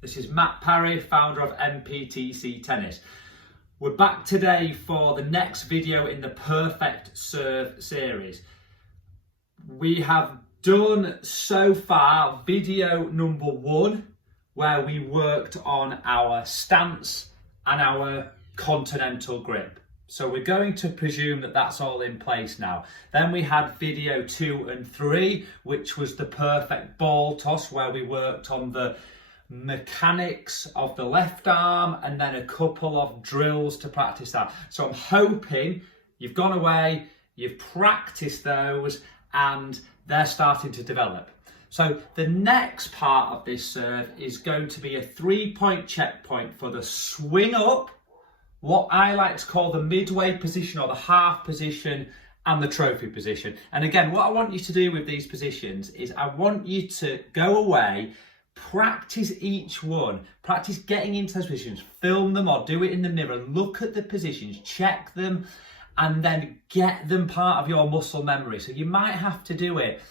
This is Matt Parry, founder of MPTC Tennis. We're back today for the next video in the Perfect Serve series. We have done so far video number 1, where we worked on our stance and our Continental Grip. So we're going to presume that that's all in place now. Then we had video 2 and 3, which was the perfect ball toss, where we worked on the mechanics of the left arm and then a couple of drills to practice that. So I'm hoping you've gone away, you've practiced those, and they're starting to develop. So the next part of this serve is going to be a 3-point checkpoint for the swing up, what I like to call the midway position or the half position, and the trophy position. And again, what I want you to do with these positions is I want you to go away, practice each one, practice getting into those positions, film them or do it in the mirror, look at the positions, check them, and then get them part of your muscle memory. So you might have to do it,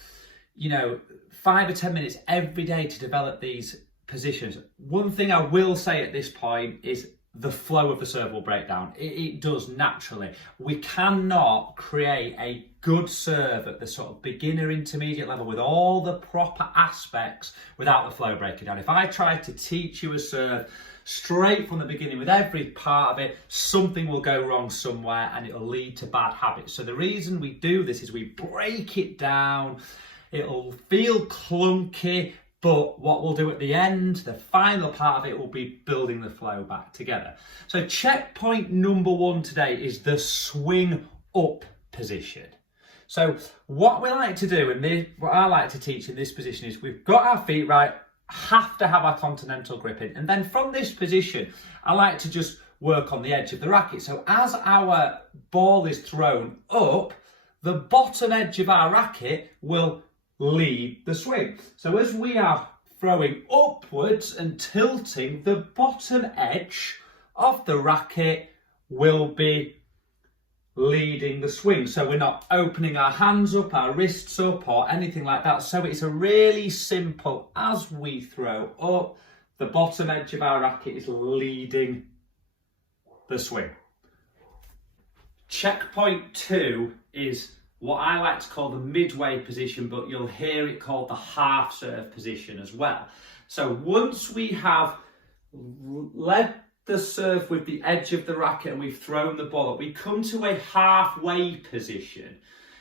5 or 10 minutes every day to develop these positions. One thing I will say at this point is the flow of the serve will break down. It does naturally. We cannot create a good serve at the sort of beginner intermediate level with all the proper aspects without the flow breaking down. If I try to teach you a serve straight from the beginning with every part of it, something will go wrong somewhere and it'll lead to bad habits. So the reason we do this is we break it down. It'll feel clunky, but what we'll do at the end, the final part of it, will be building the flow back together. So checkpoint number 1 today is the swing up position. So what we like to do, and what I like to teach in this position, is we've got our feet right, have to have our Continental Grip in. And then from this position, I like to just work on the edge of the racket. So as our ball is thrown up, the bottom edge of our racket will lead the swing. So as we are throwing upwards and tilting, the bottom edge of the racket will be leading the swing. So we're not opening our hands up, our wrists up, or anything like that. So it's a really simple, as we throw up, the bottom edge of our racket is leading the swing. Checkpoint 2 is what I like to call the midway position, but you'll hear it called the half serve position as well. So once we have led the serve with the edge of the racket and we've thrown the ball up, we come to a halfway position.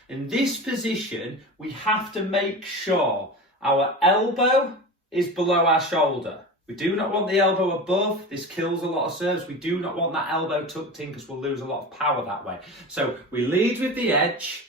In this position, we have to make sure our elbow is below our shoulder. We do not want the elbow above. This kills a lot of serves. We do not want that elbow tucked in because we'll lose a lot of power that way. So we lead with the edge.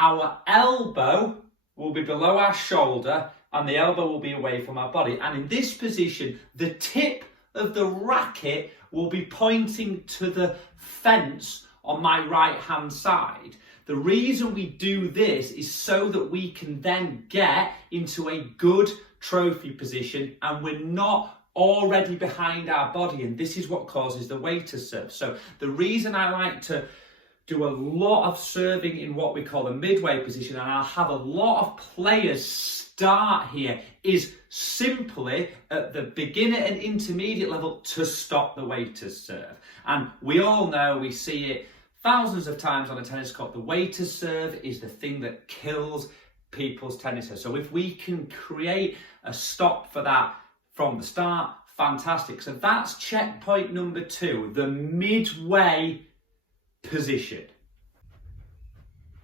Our elbow will be below our shoulder and the elbow will be away from our body. And in this position, the tip of the racket will be pointing to the fence on my right hand side. The reason we do this is so that we can then get into a good trophy position and we're not already behind our body, and this is what causes the waiter's serve. So the reason I like to do a lot of serving in what we call the midway position, and I'll have a lot of players start here, is simply at the beginner and intermediate level to stop the waiter's serve. And we all know, we see it thousands of times on a tennis court, the waiter's serve is the thing that kills people's tennis serve. So if we can create a stop for that from the start, fantastic. So that's checkpoint number 2, the midway position.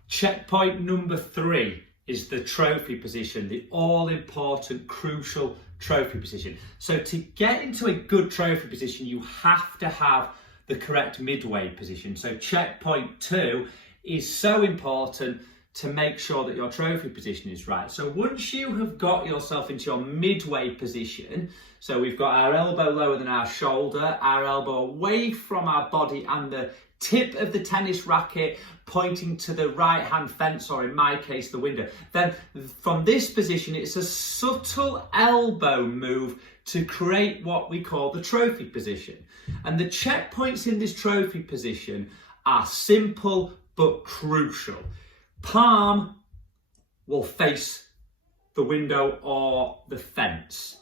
Checkpoint number 3 is the trophy position, the all-important, crucial trophy position. So to get into a good trophy position, you have to have the correct midway position. So checkpoint 2 is so important to make sure that your trophy position is right. So once you have got yourself into your midway position, so we've got our elbow lower than our shoulder, our elbow away from our body, and the tip of the tennis racket pointing to the right hand fence, or in my case the window, then from this position it's a subtle elbow move to create what we call the trophy position. And the checkpoints in this trophy position are simple but crucial. Palm will face the window or the fence.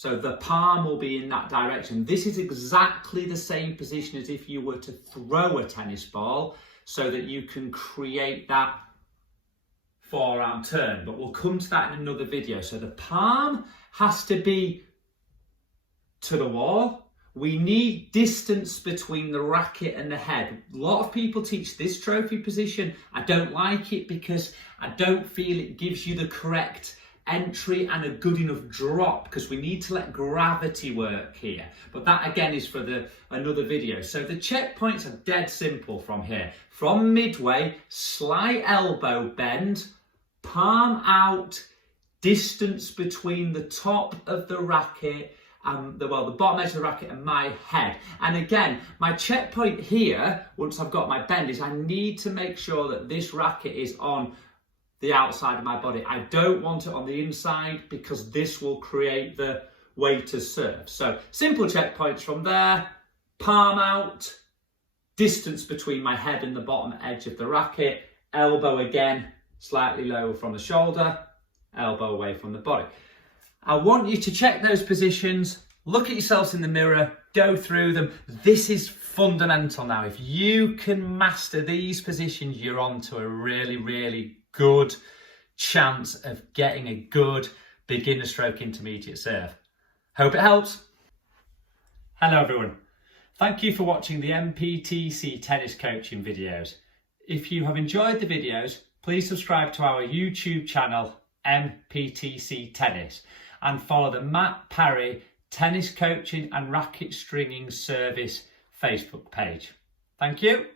So the palm will be in that direction. This is exactly the same position as if you were to throw a tennis ball, so that you can create that forearm turn. But we'll come to that in another video. So the palm has to be to the wall. We need distance between the racket and the head. A lot of people teach this trophy position. I don't like it because I don't feel it gives you the correct entry and a good enough drop, because we need to let gravity work here. But that again is for another video. So the checkpoints are dead simple from here. From midway, slight elbow bend, palm out, distance between the top of the racket and the bottom edge of the racket and my head. And again, my checkpoint here, once I've got my bend, is I need to make sure that this racket is on the outside of my body. I don't want it on the inside, because this will create the way to serve. So simple checkpoints from there: palm out, distance between my head and the bottom edge of the racket, elbow again slightly lower from the shoulder, elbow away from the body. I want you to check those positions, look at yourselves in the mirror, go through them. This is fundamental now. If you can master these positions, you're on to a really, really good chance of getting a good beginner stroke intermediate serve. Hope it helps. Hello everyone. Thank you for watching the MPTC tennis coaching videos. If you have enjoyed the videos, please subscribe to our YouTube channel, MPTC Tennis, and follow the Matt Parry Tennis Coaching and Racket Stringing Service Facebook page. Thank you.